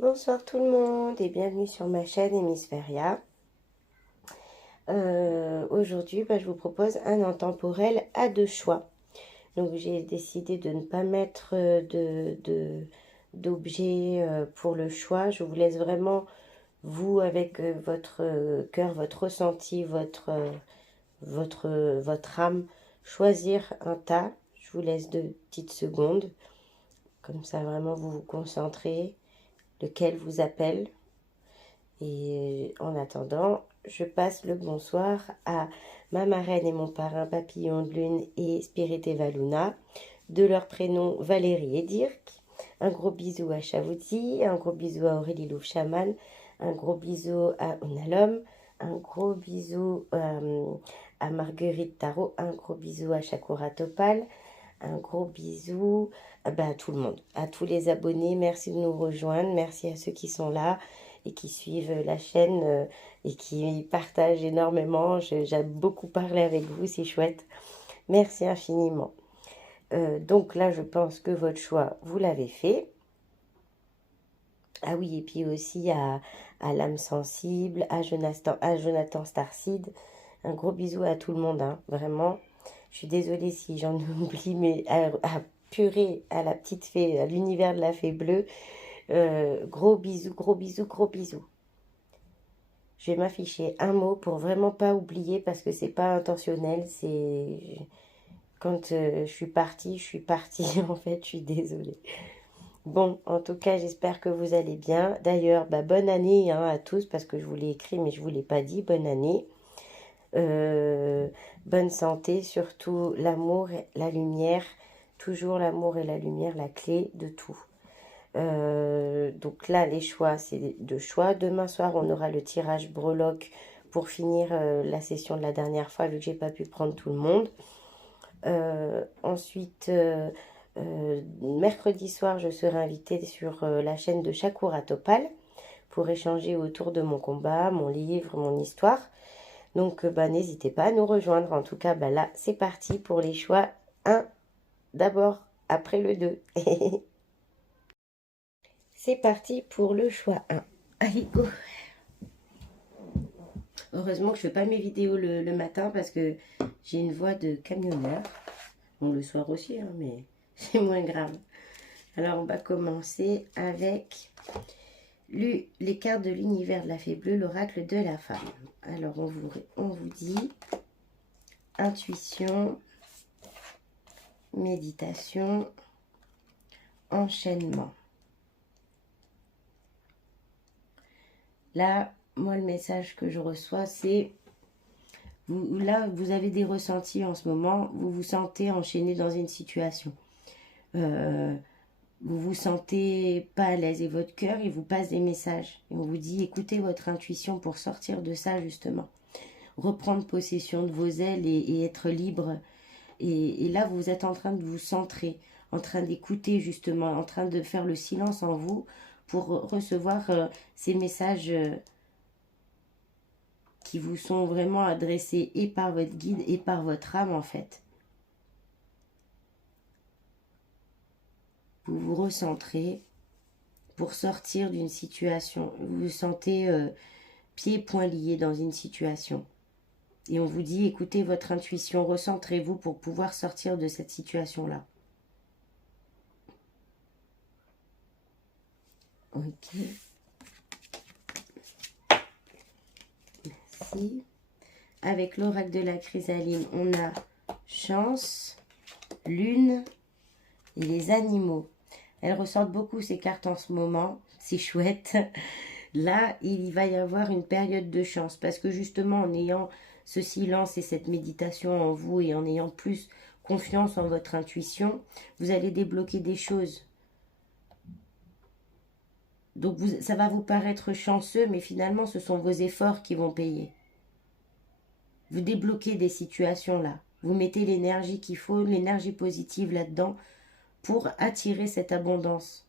Bonsoir tout le monde et bienvenue sur ma chaîne Hémisphéria. Aujourd'hui, je vous propose un intemporel à deux choix. Donc j'ai décidé de ne pas mettre d'objets pour le choix. Je vous laisse vraiment, vous, avec votre cœur, votre ressenti, votre âme, choisir un tas. Je vous laisse 2 petites secondes. Comme ça, vraiment, vous vous concentrez. Lequel vous appelle. Et en attendant, je passe le bonsoir à ma marraine et mon parrain Papillon de Lune et Spirit Eva Luna, de leurs prénoms Valérie et Dirk. Un gros bisou à Chavouti, un gros bisou à Aurélie Louvre Chaman, un gros bisou à Onalom, un gros bisou à Marguerite Tarot, un gros bisou à Shakura Topal, un gros bisou à tout le monde, à tous les abonnés. Merci de nous rejoindre, merci à ceux qui sont là et qui suivent la chaîne et qui partagent énormément. J'aime beaucoup parler avec vous, c'est chouette. Merci infiniment. Donc là, je pense que votre choix, vous l'avez fait. Ah oui, et puis aussi à l'âme sensible, à Jonathan Starseed. Un gros bisou à tout le monde, hein, vraiment. Je suis désolée si j'en oublie, mais à purée, à la petite fée, à l'univers de la fée bleue. Gros bisous, gros bisous, gros bisous. Je vais m'afficher un mot pour vraiment pas oublier parce que c'est pas intentionnel. C'est quand je suis partie, en fait, je suis désolée. Bon, en tout cas, j'espère que vous allez bien. D'ailleurs, bonne année hein, à tous parce que je vous l'ai écrit mais je vous l'ai pas dit. Bonne année. Bonne santé, surtout l'amour, la lumière. Toujours l'amour et la lumière, la clé de tout. Donc là, les choix, c'est deux choix. Demain soir, on aura le tirage breloque pour finir la session de la dernière fois, vu que j'ai pas pu prendre tout le monde. Ensuite, mercredi soir, je serai invitée sur la chaîne de Shakura Topal pour échanger autour de mon combat, mon livre, mon histoire. Donc, n'hésitez pas à nous rejoindre. En tout cas, là, c'est parti pour les choix. Un d'abord, après le 2. C'est parti pour le choix 1. Allez, go. Heureusement que je fais pas mes vidéos le matin parce que j'ai une voix de camionneur. Bon, le soir aussi, hein, mais c'est moins grave. Alors, on va commencer avec les cartes de l'univers de la fée bleue, l'oracle de la femme. Alors, on vous dit intuition, méditation, enchaînement. Là, moi, le message que je reçois, c'est... Là, vous avez des ressentis en ce moment, vous vous sentez enchaîné dans une situation. Vous vous sentez pas à l'aise et votre cœur, il vous passe des messages. Et on vous dit, écoutez votre intuition pour sortir de ça, justement. Reprendre possession de vos ailes et être libre. Et là, vous êtes en train de vous centrer, en train d'écouter, justement, en train de faire le silence en vous pour recevoir ces messages qui vous sont vraiment adressés et par votre guide et par votre âme, en fait. Vous vous recentrez pour sortir d'une situation. Vous vous sentez pieds et poings liés dans une situation. Et on vous dit, écoutez votre intuition, recentrez-vous pour pouvoir sortir de cette situation-là. Ok. Merci. Avec l'oracle de la chrysalide, on a chance, lune et les animaux. Elles ressortent beaucoup ces cartes en ce moment. C'est chouette. Là, il va y avoir une période de chance parce que justement, en ayant ce silence et cette méditation en vous et en ayant plus confiance en votre intuition, vous allez débloquer des choses. Donc, ça va vous paraître chanceux, mais finalement, ce sont vos efforts qui vont payer. Vous débloquez des situations là. Vous mettez l'énergie qu'il faut, l'énergie positive là-dedans pour attirer cette abondance.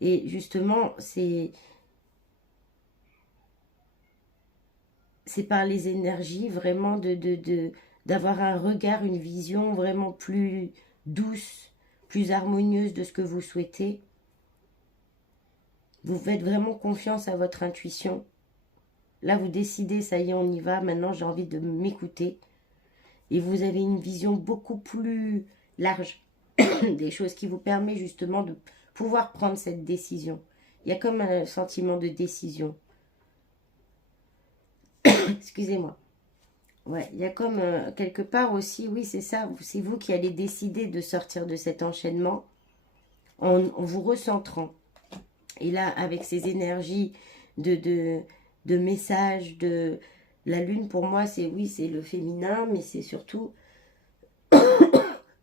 Et justement, c'est par les énergies vraiment d'avoir un regard, une vision vraiment plus douce, plus harmonieuse de ce que vous souhaitez. Vous faites vraiment confiance à votre intuition. Là, vous décidez, ça y est, on y va. Maintenant, j'ai envie de m'écouter. Et vous avez une vision beaucoup plus large des choses qui vous permet justement de pouvoir prendre cette décision. Il y a comme un sentiment de décision. Excusez-moi. Ouais, il y a comme quelque part aussi, oui, c'est ça. C'est vous qui allez décider de sortir de cet enchaînement en vous recentrant. Et là, avec ces énergies de messages, de la lune, pour moi, c'est oui, c'est le féminin, mais c'est surtout...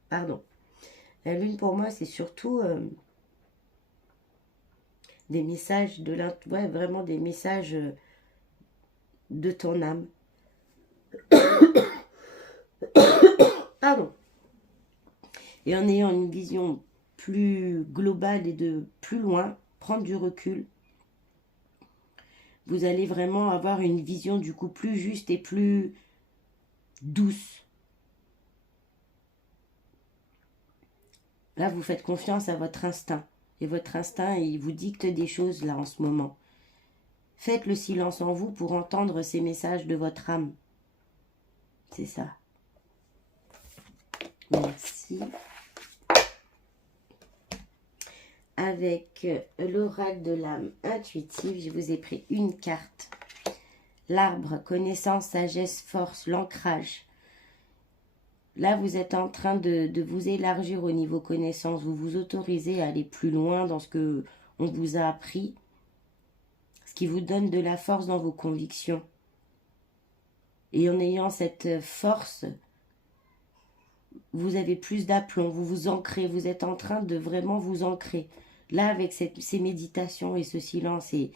Pardon. La lune, pour moi, c'est surtout des messages de ouais, vraiment des messages de ton âme. Pardon. Et en ayant une vision plus globale et de plus loin, prendre du recul, vous allez vraiment avoir une vision du coup plus juste et plus douce. Là, vous faites confiance à votre instinct. Et votre instinct, il vous dicte des choses là en ce moment. Faites le silence en vous pour entendre ces messages de votre âme. C'est ça. Merci. Avec l'oracle de l'âme intuitive, je vous ai pris une carte. L'arbre, connaissance, sagesse, force, l'ancrage. Là, vous êtes en train de vous élargir au niveau connaissance. Vous vous autorisez à aller plus loin dans ce que on vous a appris. Ce qui vous donne de la force dans vos convictions. Et en ayant cette force, vous avez plus d'aplomb. Vous vous ancrez. Vous êtes en train de vraiment vous ancrer. Là, avec ces méditations et ce silence et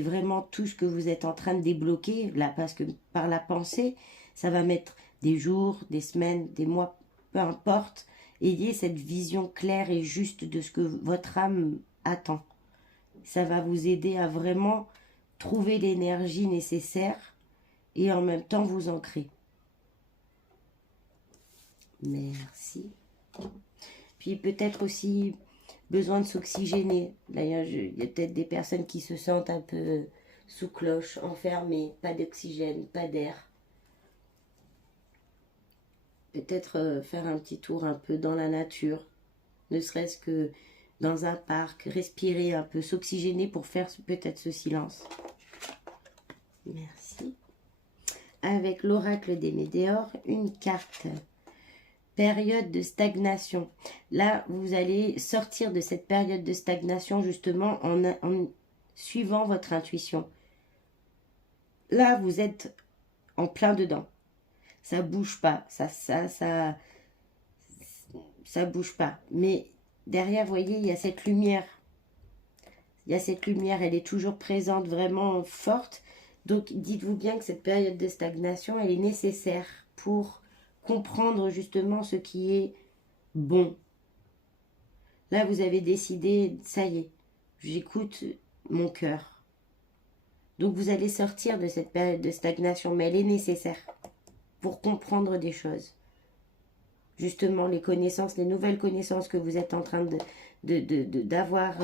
vraiment tout ce que vous êtes en train de débloquer, là, parce que par la pensée, ça va mettre des jours, des semaines, des mois, peu importe. Ayez cette vision claire et juste de ce que votre âme attend. Ça va vous aider à vraiment trouver l'énergie nécessaire et en même temps vous ancrer. Merci. Puis peut-être aussi besoin de s'oxygéner. D'ailleurs, il y a peut-être des personnes qui se sentent un peu sous cloche, enfermées, pas d'oxygène, pas d'air. Peut-être faire un petit tour un peu dans la nature, ne serait-ce que dans un parc, respirer un peu, s'oxygéner pour faire peut-être ce silence. Merci. Avec l'oracle des météores, une carte. Période de stagnation. Là, vous allez sortir de cette période de stagnation justement en suivant votre intuition. Là, vous êtes en plein dedans. Ça bouge pas, ça bouge pas. Mais derrière, vous voyez, il y a cette lumière. Il y a cette lumière, elle est toujours présente, vraiment forte. Donc, dites-vous bien que cette période de stagnation, elle est nécessaire pour comprendre justement ce qui est bon. Là, vous avez décidé, ça y est, j'écoute mon cœur. Donc, vous allez sortir de cette période de stagnation, mais elle est nécessaire pour comprendre des choses. Justement, les connaissances, les nouvelles connaissances que vous êtes en train d'avoir,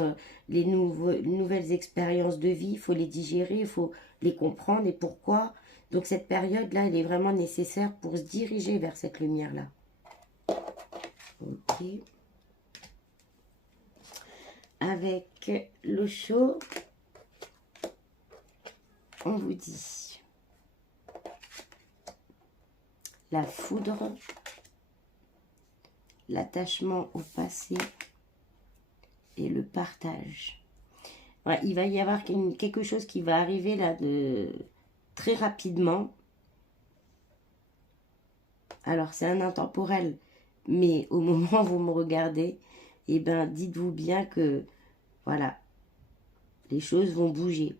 les nouvelles expériences de vie, il faut les digérer, il faut les comprendre et pourquoi. Donc cette période-là, elle est vraiment nécessaire pour se diriger vers cette lumière-là. Ok. Avec le chaud, on vous dit la foudre, l'attachement au passé et le partage. Ouais, il va y avoir quelque chose qui va arriver là très rapidement. Alors, c'est un intemporel, mais au moment où vous me regardez, eh ben, dites-vous bien que, voilà, les choses vont bouger.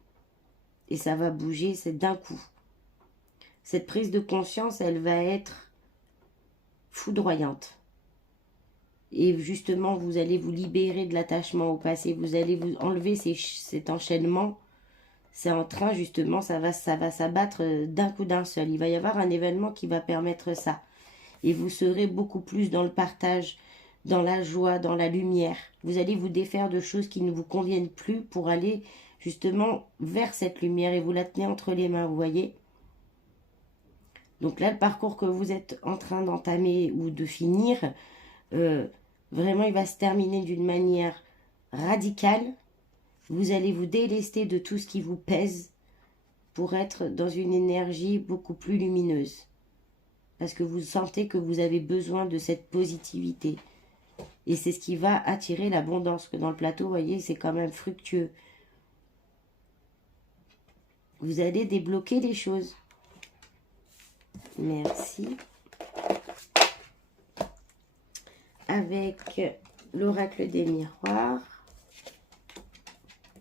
Et ça va bouger, c'est d'un coup. Cette prise de conscience, elle va être foudroyante. Et justement, vous allez vous libérer de l'attachement au passé. Vous allez vous enlever cet enchaînement. C'est en train, justement, ça va s'abattre d'un coup d'un seul. Il va y avoir un événement qui va permettre ça. Et vous serez beaucoup plus dans le partage, dans la joie, dans la lumière. Vous allez vous défaire de choses qui ne vous conviennent plus pour aller justement vers cette lumière et vous la tenez entre les mains, vous voyez. Donc là, le parcours que vous êtes en train d'entamer ou de finir, vraiment, il va se terminer d'une manière radicale. Vous allez vous délester de tout ce qui vous pèse pour être dans une énergie beaucoup plus lumineuse. Parce que vous sentez que vous avez besoin de cette positivité. Et c'est ce qui va attirer l'abondance. Que dans le plateau, vous voyez, c'est quand même fructueux. Vous allez débloquer les choses. Merci. Avec l'oracle des miroirs,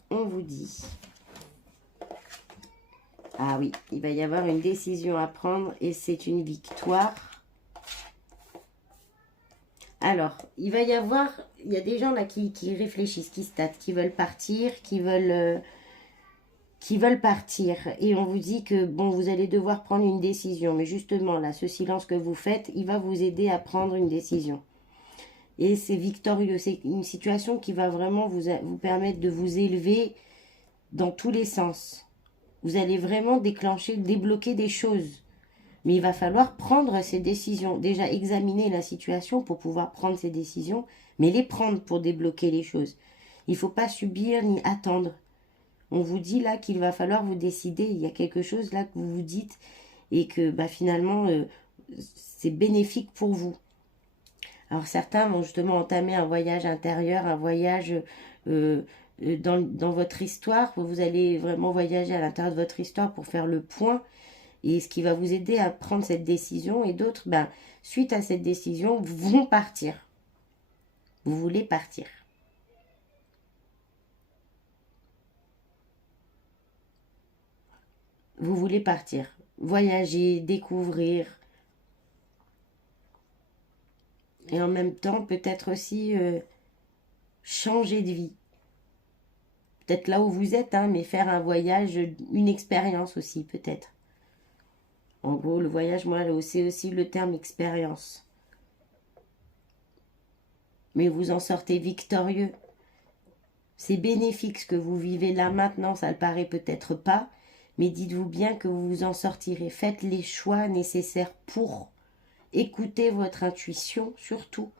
on vous dit... Ah oui, il va y avoir une décision à prendre et c'est une victoire. Alors, il va y avoir... Il y a des gens là qui réfléchissent, qui se tâtent, qui veulent partir, qui veulent partir. Et on vous dit que, bon, vous allez devoir prendre une décision. Mais justement, là, ce silence que vous faites, il va vous aider à prendre une décision. Et c'est victorieux. C'est une situation qui va vraiment vous permettre de vous élever dans tous les sens. Vous allez vraiment débloquer des choses. Mais il va falloir prendre ces décisions. Déjà examiner la situation pour pouvoir prendre ces décisions, mais les prendre pour débloquer les choses. Il ne faut pas subir ni attendre. On vous dit là qu'il va falloir vous décider. Il y a quelque chose là que vous vous dites et que finalement c'est bénéfique pour vous. Alors certains vont justement entamer un voyage intérieur, un voyage... dans votre histoire, vous allez vraiment voyager à l'intérieur de votre histoire pour faire le point et ce qui va vous aider à prendre cette décision et d'autres, suite à cette décision, vont partir. Vous voulez partir. Vous voulez partir, voyager, découvrir et en même temps peut-être aussi changer de vie. Peut-être là où vous êtes, mais faire un voyage, une expérience aussi, peut-être. En gros, le voyage, moi, c'est aussi le terme expérience. Mais vous en sortez victorieux. C'est bénéfique ce que vous vivez là maintenant, ça le paraît peut-être pas, mais dites-vous bien que vous vous en sortirez. Faites les choix nécessaires pour. Écoutez votre intuition, surtout.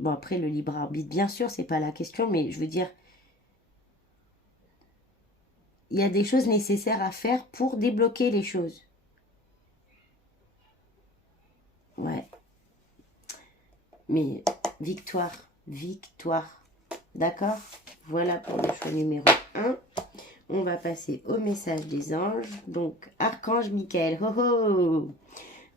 Bon, après, le libre arbitre, bien sûr, c'est pas la question, mais je veux dire... Il y a des choses nécessaires à faire pour débloquer les choses. Ouais. Mais victoire, victoire. D'accord? Voilà pour le choix numéro 1. On va passer au message des anges. Donc, Archange Michael. Ho ho!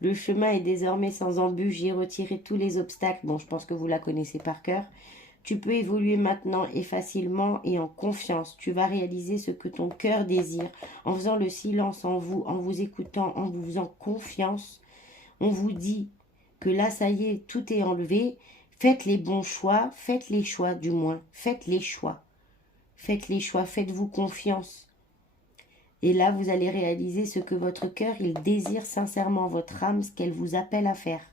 Le chemin est désormais sans embûche. J'ai retiré tous les obstacles. Bon, je pense que vous la connaissez par cœur. Tu peux évoluer maintenant et facilement et en confiance. Tu vas réaliser ce que ton cœur désire. En faisant le silence en vous écoutant, en vous faisant confiance. On vous dit que là, ça y est, tout est enlevé. Faites les bons choix. Faites les choix du moins. Faites les choix. Faites les choix. Faites-vous confiance. Et là, vous allez réaliser ce que votre cœur, il désire sincèrement. Votre âme, ce qu'elle vous appelle à faire.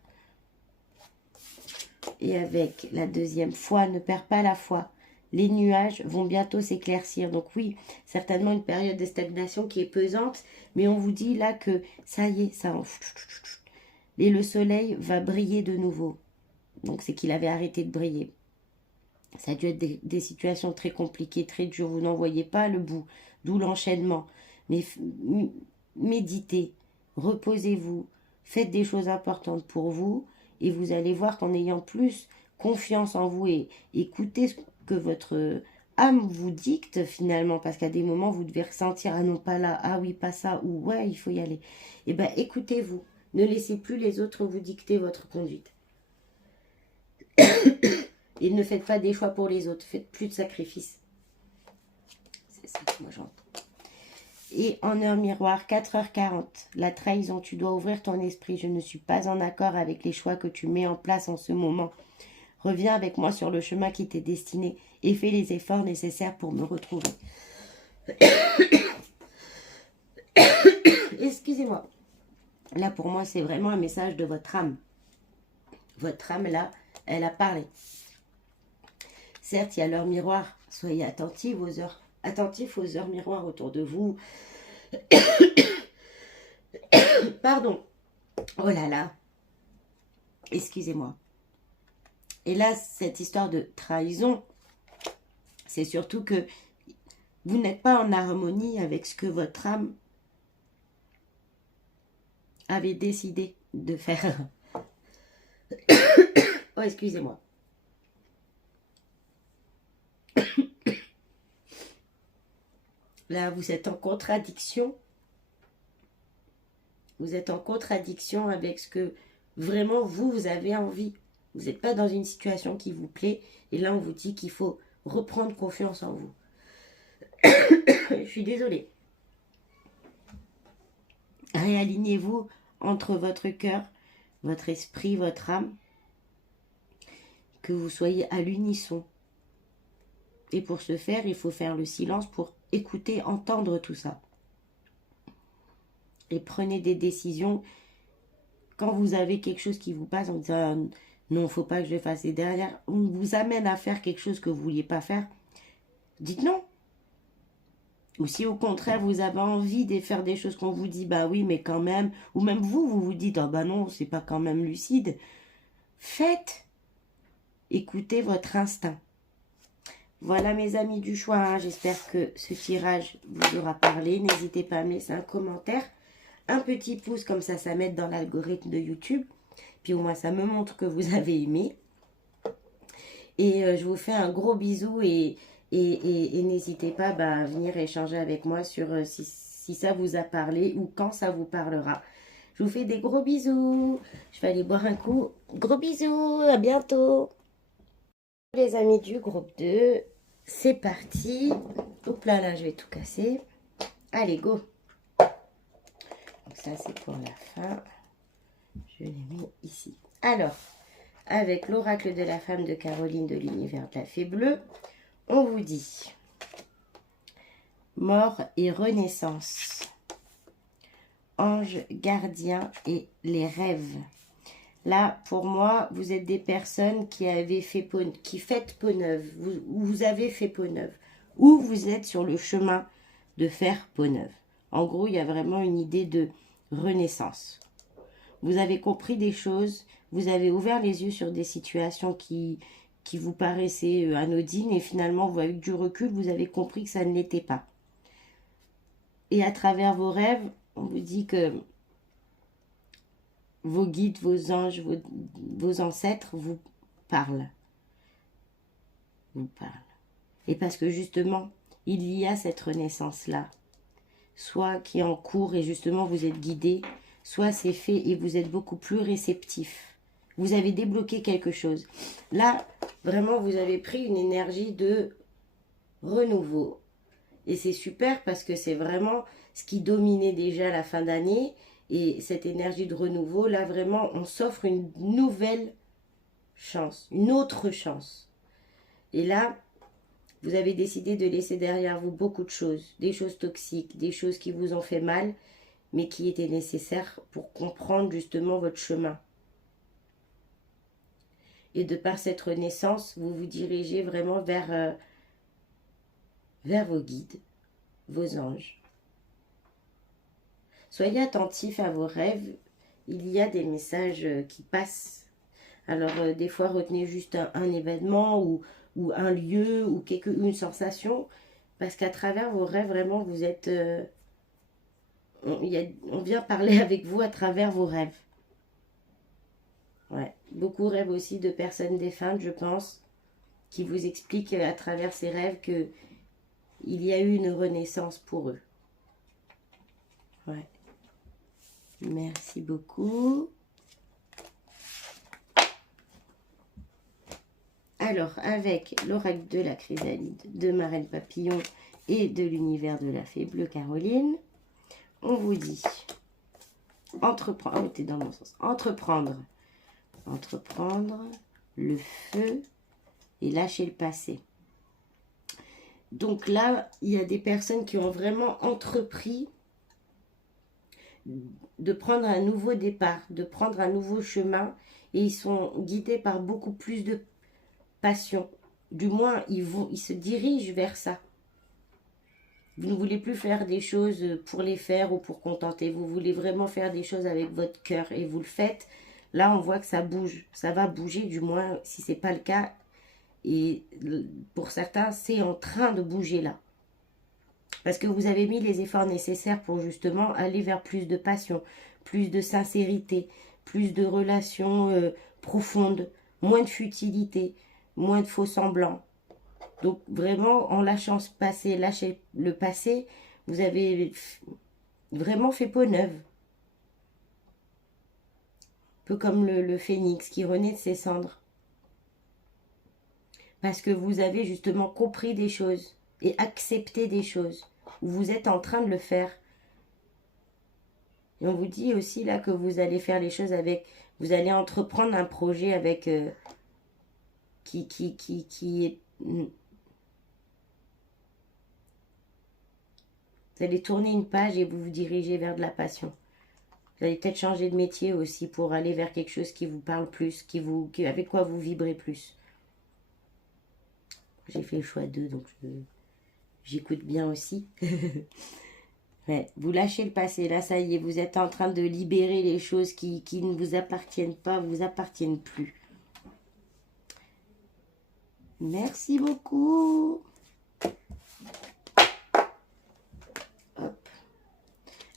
Et avec la deuxième foi, ne perds pas la foi. Les nuages vont bientôt s'éclaircir. Donc oui, certainement une période de stagnation qui est pesante. Mais on vous dit là que ça y est, ça... Et le soleil va briller de nouveau. Donc c'est qu'il avait arrêté de briller. Ça a dû être des situations très compliquées, très dures. Vous n'en voyez pas le bout. D'où l'enchaînement. Mais méditez, reposez-vous. Faites des choses importantes pour vous. Et vous allez voir qu'en ayant plus confiance en vous et écoutez ce que votre âme vous dicte finalement, parce qu'à des moments, vous devez ressentir, ah non, pas là, ah oui, pas ça, ou ouais, il faut y aller. Eh bien, écoutez-vous. Ne laissez plus les autres vous dicter votre conduite. Et ne faites pas des choix pour les autres. Faites plus de sacrifices. C'est ça que moi j'entends. Et en heure miroir, 4h40, la trahison, tu dois ouvrir ton esprit. Je ne suis pas en accord avec les choix que tu mets en place en ce moment. Reviens avec moi sur le chemin qui t'est destiné et fais les efforts nécessaires pour me retrouver. Excusez-moi. Là, pour moi, c'est vraiment un message de votre âme. Votre âme, là, elle a parlé. Certes, il y a l'heure miroir. Soyez attentifs aux heures miroirs autour de vous. Pardon. Oh là là. Excusez-moi. Et là, cette histoire de trahison, c'est surtout que vous n'êtes pas en harmonie avec ce que votre âme avait décidé de faire. Oh, excusez-moi. Là, vous êtes en contradiction. Vous êtes en contradiction avec ce que vraiment vous avez envie. Vous n'êtes pas dans une situation qui vous plaît. Et là, on vous dit qu'il faut reprendre confiance en vous. Je suis désolée. Réalignez-vous entre votre cœur, votre esprit, votre âme. Que vous soyez à l'unisson. Et pour ce faire, il faut faire le silence pour écouter, entendre tout ça. Et prenez des décisions quand vous avez quelque chose qui vous passe en disant non, il ne faut pas que je le fasse. Et derrière, on vous amène à faire quelque chose que vous ne vouliez pas faire. Dites non. Ou si au contraire, vous avez envie de faire des choses qu'on vous dit, bah oui, mais quand même. Ou même vous vous dites, oh bah non, c'est pas quand même lucide. Faites. Écoutez votre instinct. Voilà mes amis du choix, hein. J'espère que ce tirage vous aura parlé. N'hésitez pas à me laisser un commentaire, un petit pouce, comme ça m'aide dans l'algorithme de YouTube. Puis au moins ça me montre que vous avez aimé. Et je vous fais un gros bisou et n'hésitez pas à venir échanger avec moi sur si ça vous a parlé ou quand ça vous parlera. Je vous fais des gros bisous. Je vais aller boire un coup. Gros bisous, à bientôt. Les amis du groupe 2, c'est parti. Hop là, là, je vais tout casser. Allez, go. Donc ça, c'est pour la fin. Je l'ai mis ici. Alors, avec l'oracle de la femme de Caroline de l'univers de la fée bleue, on vous dit mort et renaissance, ange gardien et les rêves. Là, pour moi, vous êtes des personnes qui avaient fait qui faites peau neuve, vous avez fait peau neuve, ou vous êtes sur le chemin de faire peau neuve. En gros, il y a vraiment une idée de renaissance. Vous avez compris des choses, vous avez ouvert les yeux sur des situations qui vous paraissaient anodines, et finalement, avec du recul, vous avez compris que ça ne l'était pas. Et à travers vos rêves, on vous dit que vos guides, vos anges, vos ancêtres vous parlent. Vous parlent. Et parce que justement, il y a cette renaissance-là. Soit qui est en cours et justement vous êtes guidé, soit c'est fait et vous êtes beaucoup plus réceptif. Vous avez débloqué quelque chose. Là, vraiment, vous avez pris une énergie de renouveau. Et c'est super parce que c'est vraiment ce qui dominait déjà la fin d'année. Et cette énergie de renouveau, là, vraiment, on s'offre une nouvelle chance, une autre chance. Et là, vous avez décidé de laisser derrière vous beaucoup de choses, des choses toxiques, des choses qui vous ont fait mal, mais qui étaient nécessaires pour comprendre justement votre chemin. Et de par cette renaissance, vous vous dirigez vraiment vers vos guides, vos anges. Soyez attentifs à vos rêves, il y a des messages qui passent. Alors des fois retenez juste un événement ou un lieu ou une sensation, parce qu'à travers vos rêves, vraiment vous êtes... on vient parler avec vous à travers vos rêves. Ouais. Beaucoup rêvent aussi de personnes défuntes, je pense, qui vous expliquent à travers ces rêves que il y a eu une renaissance pour eux. Ouais. Merci beaucoup. Alors, avec l'oracle de la chrysalide, de Marraine Papillon et de l'univers de la fée bleue Caroline, on vous dit entreprendre, oh, t'es dans mon sens, entreprendre, le feu et lâcher le passé. Donc là, il y a des personnes qui ont vraiment entrepris de prendre un nouveau départ, de prendre un nouveau chemin et ils sont guidés par beaucoup plus de passion. Du moins, ils se dirigent vers ça. Vous ne voulez plus faire des choses pour les faire ou pour contenter. Vous voulez vraiment faire des choses avec votre cœur et vous le faites. Là, on voit que ça bouge. Ça va bouger, du moins, si ce n'est pas le cas. Et pour certains, c'est en train de bouger là. Parce que vous avez mis les efforts nécessaires pour justement aller vers plus de passion, plus de sincérité, plus de relations profondes, moins de futilité, moins de faux semblants. Donc vraiment, en lâchant ce passé, lâcher le passé, vous avez vraiment fait peau neuve. Un peu comme le phénix qui renaît de ses cendres. Parce que vous avez justement compris des choses et accepté des choses. Vous êtes en train de le faire. Et on vous dit aussi là que vous allez faire les choses avec... Vous allez entreprendre un projet avec... qui est... Vous allez tourner une page et vous vous dirigez vers de la passion. Vous allez peut-être changer de métier aussi pour aller vers quelque chose qui vous parle plus, avec quoi vous vibrez plus. J'ai fait le choix d'eux, donc j'écoute bien aussi. Ouais, vous lâchez le passé, là ça y est, vous êtes en train de libérer les choses qui ne vous appartiennent pas, vous appartiennent plus. Merci beaucoup. Hop.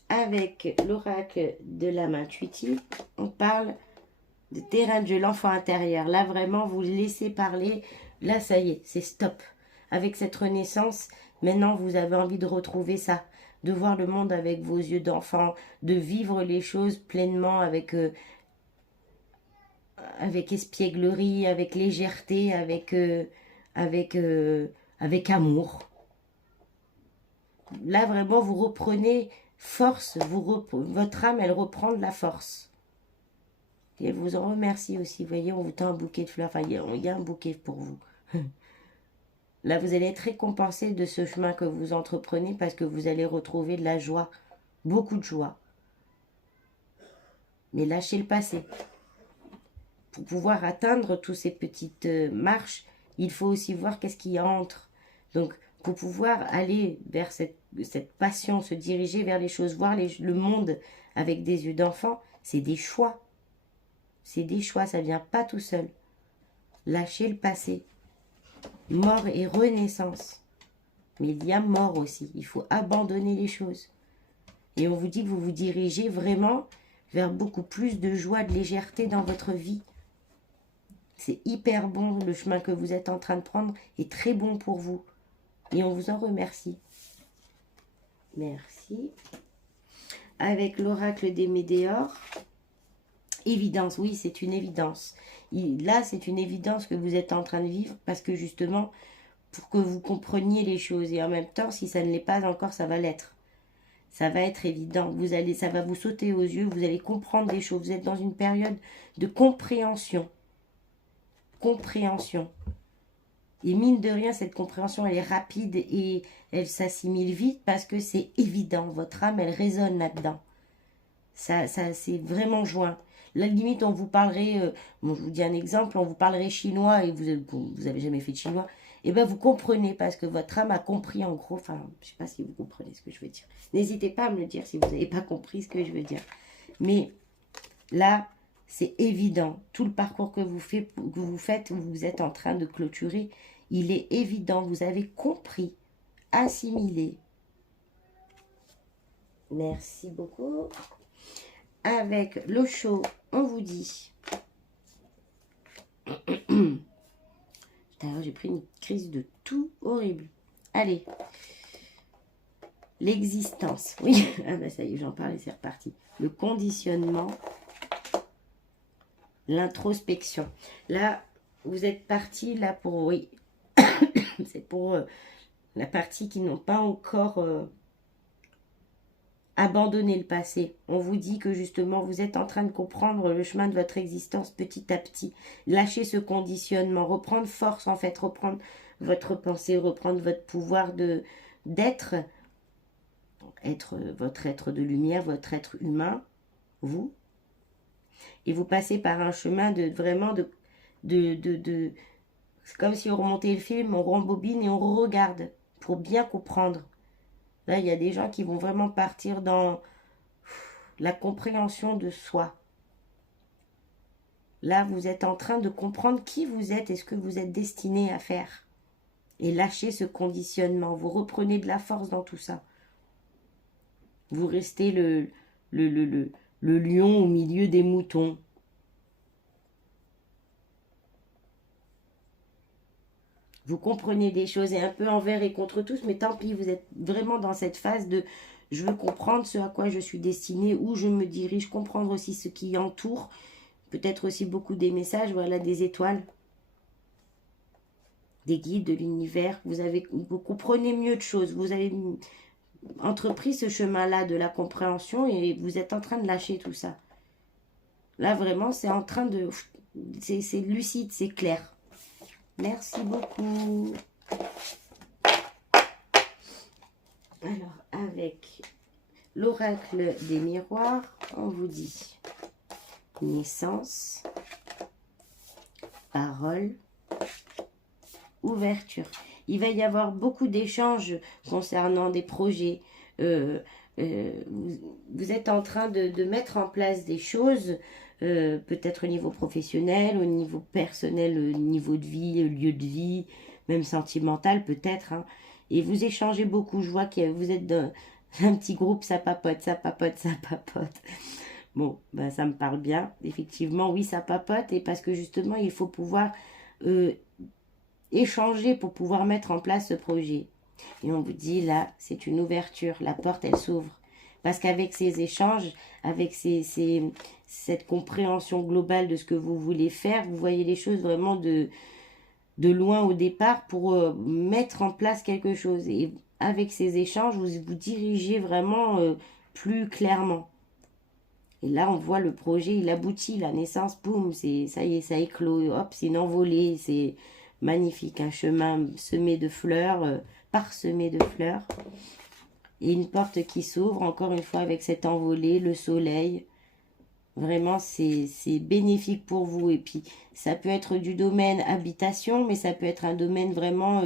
Avec l'oracle de l'âme intuitive, on parle de terrain de jeu, l'enfant intérieur. Là vraiment, vous laissez parler. Là ça y est, c'est stop. Avec cette renaissance, maintenant vous avez envie de retrouver ça. De voir le monde avec vos yeux d'enfant, de vivre les choses pleinement avec espièglerie, avec légèreté, avec amour. Là, vraiment, vous reprenez force, votre âme, elle reprend de la force. Et elle vous en remercie aussi. Vous voyez, on vous tend un bouquet de fleurs. Enfin, il y a un bouquet pour vous. Là, vous allez être récompensé de ce chemin que vous entreprenez parce que vous allez retrouver de la joie, beaucoup de joie. Mais lâchez le passé. Pour pouvoir atteindre toutes ces petites marches, il faut aussi voir qu'est-ce qu'il y a entre. Donc, pour pouvoir aller vers cette passion, se diriger vers les choses, voir le monde avec des yeux d'enfant, c'est des choix. C'est des choix, ça ne vient pas tout seul. Lâchez le passé. Mort et renaissance. Mais il y a mort aussi. Il faut abandonner les choses. Et on vous dit que vous vous dirigez vraiment vers beaucoup plus de joie, de légèreté dans votre vie. C'est hyper bon, le chemin que vous êtes en train de prendre est très bon pour vous. Et on vous en remercie. Merci. Avec l'oracle des météores. Évidence, oui, c'est une évidence. Là, c'est une évidence que vous êtes en train de vivre parce que justement, pour que vous compreniez les choses. Et en même temps, si ça ne l'est pas encore, ça va l'être. Ça va être évident. Ça va vous sauter aux yeux, vous allez comprendre des choses. Vous êtes dans une période de compréhension. Compréhension. Et mine de rien, cette compréhension, elle est rapide et elle s'assimile vite parce que c'est évident. Votre âme, elle résonne là-dedans. Ça c'est vraiment joint. La limite, on vous parlerait, bon, je vous dis un exemple, on vous parlerait chinois et vous avez jamais fait de chinois. Et bien, vous comprenez parce que votre âme a compris en gros. Enfin, je ne sais pas si vous comprenez ce que je veux dire. N'hésitez pas à me le dire si vous n'avez pas compris ce que je veux dire. Mais là, c'est évident. Tout le parcours que vous faites, vous êtes en train de clôturer, il est évident. Vous avez compris, assimilé. Merci beaucoup. Avec l'Osho, on vous dit. Putain, j'ai pris une crise de tout horrible. Allez. L'existence. Oui, ah ben ça y est, j'en parlais, c'est reparti. Le conditionnement. L'introspection. Là, vous êtes parti là pour... Oui, c'est pour la partie qui n'ont pas encore... abandonner le passé. On vous dit que justement, vous êtes en train de comprendre le chemin de votre existence petit à petit. Lâcher ce conditionnement, reprendre force en fait, reprendre votre pensée, reprendre votre pouvoir d'être, votre être de lumière, votre être humain, vous. Et vous passez par un chemin de vraiment c'est comme si on remontait le film, on rembobine et on regarde pour bien comprendre. Là, il y a des gens qui vont vraiment partir dans la compréhension de soi. Là, vous êtes en train de comprendre qui vous êtes et ce que vous êtes destiné à faire. Et lâchez ce conditionnement. Vous reprenez de la force dans tout ça. Vous restez le lion au milieu des moutons. Vous comprenez des choses et un peu envers et contre tous, mais tant pis, vous êtes vraiment dans cette phase de je veux comprendre ce à quoi je suis destinée, où je me dirige, comprendre aussi ce qui entoure, peut-être aussi beaucoup des messages, voilà, des étoiles, des guides de l'univers. Vous comprenez mieux de choses, vous avez entrepris ce chemin-là de la compréhension et vous êtes en train de lâcher tout ça. Là, vraiment, c'est en train de... C'est lucide, c'est clair. Merci beaucoup. Alors, avec l'oracle des miroirs, on vous dit naissance, parole, ouverture. Il va y avoir beaucoup d'échanges concernant des projets. Vous êtes en train de mettre en place des choses, peut-être au niveau professionnel, au niveau personnel, au niveau de vie, lieu de vie, même sentimental peut-être. Hein. Et vous échangez beaucoup. Je vois que vous êtes dans un petit groupe, ça papote, ça papote, ça papote. Bon, ben ça me parle bien. Effectivement, oui, ça papote. Et parce que justement, il faut pouvoir échanger pour pouvoir mettre en place ce projet. Et on vous dit là, c'est une ouverture. La porte, elle s'ouvre. Parce qu'avec ces échanges, avec cette compréhension globale de ce que vous voulez faire, vous voyez les choses vraiment de loin au départ pour mettre en place quelque chose. Et avec ces échanges, vous vous dirigez vraiment plus clairement. Et là, on voit le projet, il aboutit, la naissance, boum, ça y est, ça éclot, hop, c'est une envolée, c'est magnifique, un chemin semé de fleurs, parsemé de fleurs. Et une porte qui s'ouvre, encore une fois, avec cette envolée, le soleil. Vraiment, c'est bénéfique pour vous. Et puis, ça peut être du domaine habitation, mais ça peut être un domaine vraiment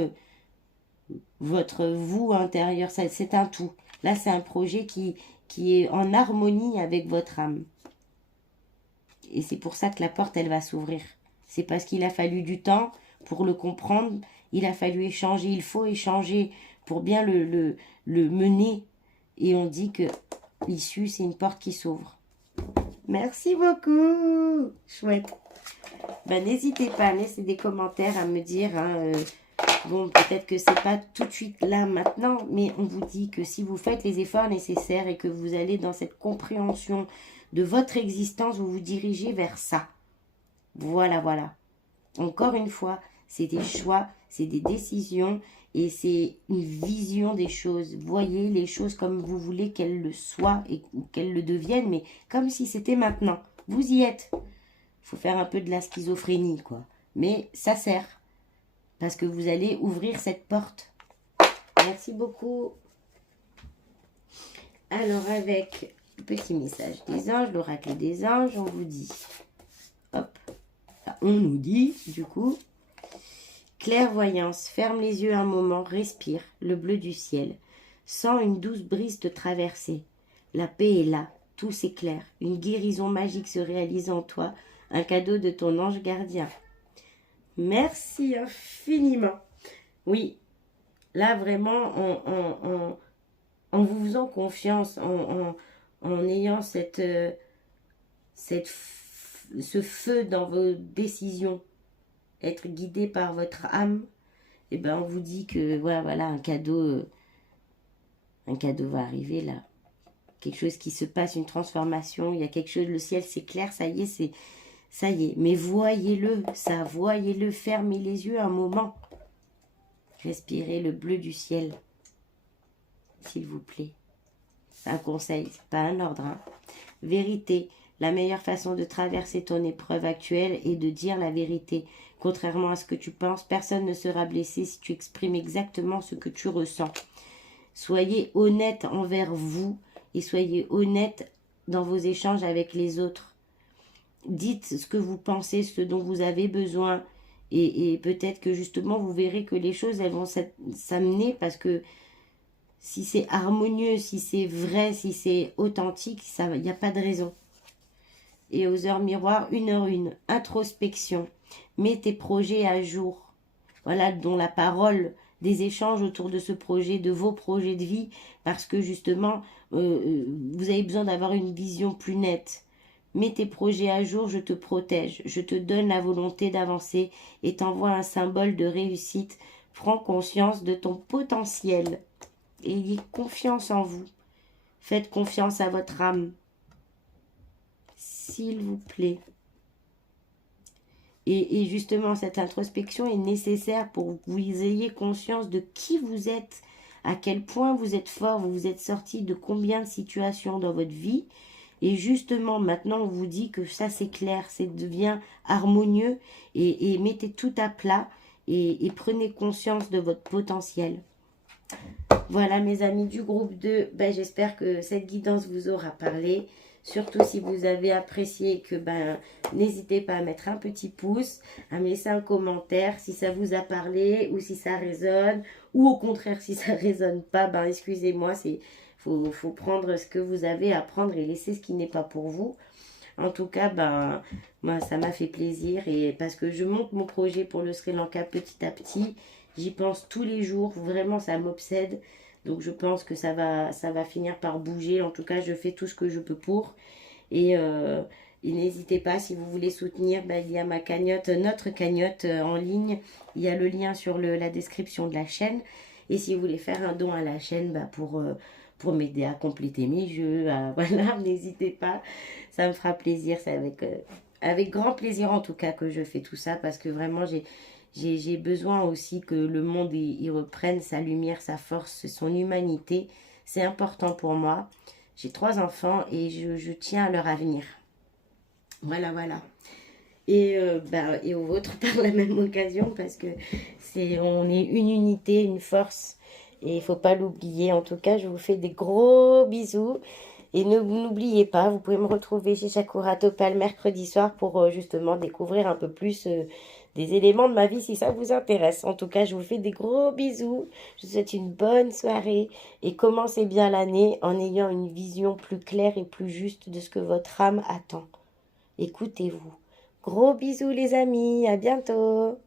votre vous intérieur. C'est un tout. Là, c'est un projet qui est en harmonie avec votre âme. Et c'est pour ça que la porte, elle va s'ouvrir. C'est parce qu'il a fallu du temps pour le comprendre. Il a fallu échanger. Il faut échanger pour bien le mener. Et on dit que l'issue, c'est une porte qui s'ouvre. Merci beaucoup. Chouette. Ben, n'hésitez pas à laisser des commentaires, à me dire... Hein, bon, peut-être que c'est pas tout de suite là, maintenant, mais on vous dit que si vous faites les efforts nécessaires et que vous allez dans cette compréhension de votre existence, vous vous dirigez vers ça. Voilà, voilà. Encore une fois, c'est des choix, c'est des décisions et c'est une vision des choses. Voyez les choses comme vous voulez qu'elles le soient et qu'elles le deviennent, mais comme si c'était maintenant. Vous y êtes. Il faut faire un peu de la schizophrénie, quoi. Mais ça sert. Parce que vous allez ouvrir cette porte. Merci beaucoup. Alors, avec le petit message des anges, l'oracle des anges, on vous dit... Hop. On nous dit, du coup... Clairvoyance, ferme les yeux un moment, respire, le bleu du ciel. Sens une douce brise te traverser. La paix est là, tout s'éclaire. Une guérison magique se réalise en toi, un cadeau de ton ange gardien. Merci infiniment. Oui, là vraiment, en vous faisant confiance, en ayant ce feu dans vos décisions, être guidé par votre âme, et ben on vous dit que voilà, un cadeau va arriver là. Quelque chose qui se passe, une transformation, il y a quelque chose, le ciel s'éclaire, ça y est, ça y est. Mais voyez-le, ça, voyez-le, fermez les yeux un moment. Respirez le bleu du ciel, s'il vous plaît. C'est un conseil, c'est pas un ordre. Hein. Vérité. La meilleure façon de traverser ton épreuve actuelle est de dire la vérité. Contrairement à ce que tu penses, personne ne sera blessé si tu exprimes exactement ce que tu ressens. Soyez honnête envers vous et soyez honnête dans vos échanges avec les autres. dites ce que vous pensez, ce dont vous avez besoin. Et peut-être que justement, vous verrez que les choses, elles vont s'amener parce que si c'est harmonieux, si c'est vrai, si c'est authentique, il n'y a pas de raison. Et aux heures miroirs, 1h01, introspection. Mets tes projets à jour. Voilà, dont la parole des échanges autour de ce projet, de vos projets de vie, parce que justement, vous avez besoin d'avoir une vision plus nette. Mets tes projets à jour, je te protège, je te donne la volonté d'avancer et t'envoie un symbole de réussite. Prends conscience de ton potentiel. Ayez confiance en vous. Faites confiance à votre âme. S'il vous plaît. Et justement, cette introspection est nécessaire pour que vous ayez conscience de qui vous êtes, à quel point vous êtes fort, vous vous êtes sorti de combien de situations dans votre vie. Et justement, maintenant, on vous dit que ça, c'est clair, ça devient harmonieux et mettez tout à plat et prenez conscience de votre potentiel. Voilà, mes amis du groupe 2, ben, j'espère que cette guidance vous aura parlé. Surtout si vous avez apprécié, que n'hésitez pas à mettre un petit pouce, à me laisser un commentaire si ça vous a parlé ou si ça résonne. Ou au contraire, si ça ne résonne pas, excusez-moi, faut prendre ce que vous avez à prendre et laisser ce qui n'est pas pour vous. En tout cas, moi, ça m'a fait plaisir et parce que je monte mon projet pour le Sri Lanka petit à petit. J'y pense tous les jours, vraiment, ça m'obsède. Donc, je pense que ça va finir par bouger. En tout cas, je fais tout ce que je peux pour. Et n'hésitez pas, si vous voulez soutenir, il y a ma cagnotte, notre cagnotte en ligne. Il y a le lien sur la description de la chaîne. Et si vous voulez faire un don à la chaîne pour m'aider à compléter mes jeux, voilà, n'hésitez pas. Ça me fera plaisir. C'est avec grand plaisir en tout cas que je fais tout ça parce que vraiment j'ai besoin aussi que le monde il reprenne sa lumière, sa force, son humanité. C'est important pour moi. J'ai 3 enfants et je tiens à leur avenir. Voilà, voilà. Et aux vôtres par la même occasion parce que on est une unité, une force. Et il ne faut pas l'oublier. En tout cas, je vous fais des gros bisous. Et n'oubliez pas, vous pouvez me retrouver chez Sakura Topal mercredi soir pour justement découvrir un peu plus des éléments de ma vie si ça vous intéresse. En tout cas, je vous fais des gros bisous. Je vous souhaite une bonne soirée et commencez bien l'année en ayant une vision plus claire et plus juste de ce que votre âme attend. Écoutez-vous. Gros bisous les amis, à bientôt.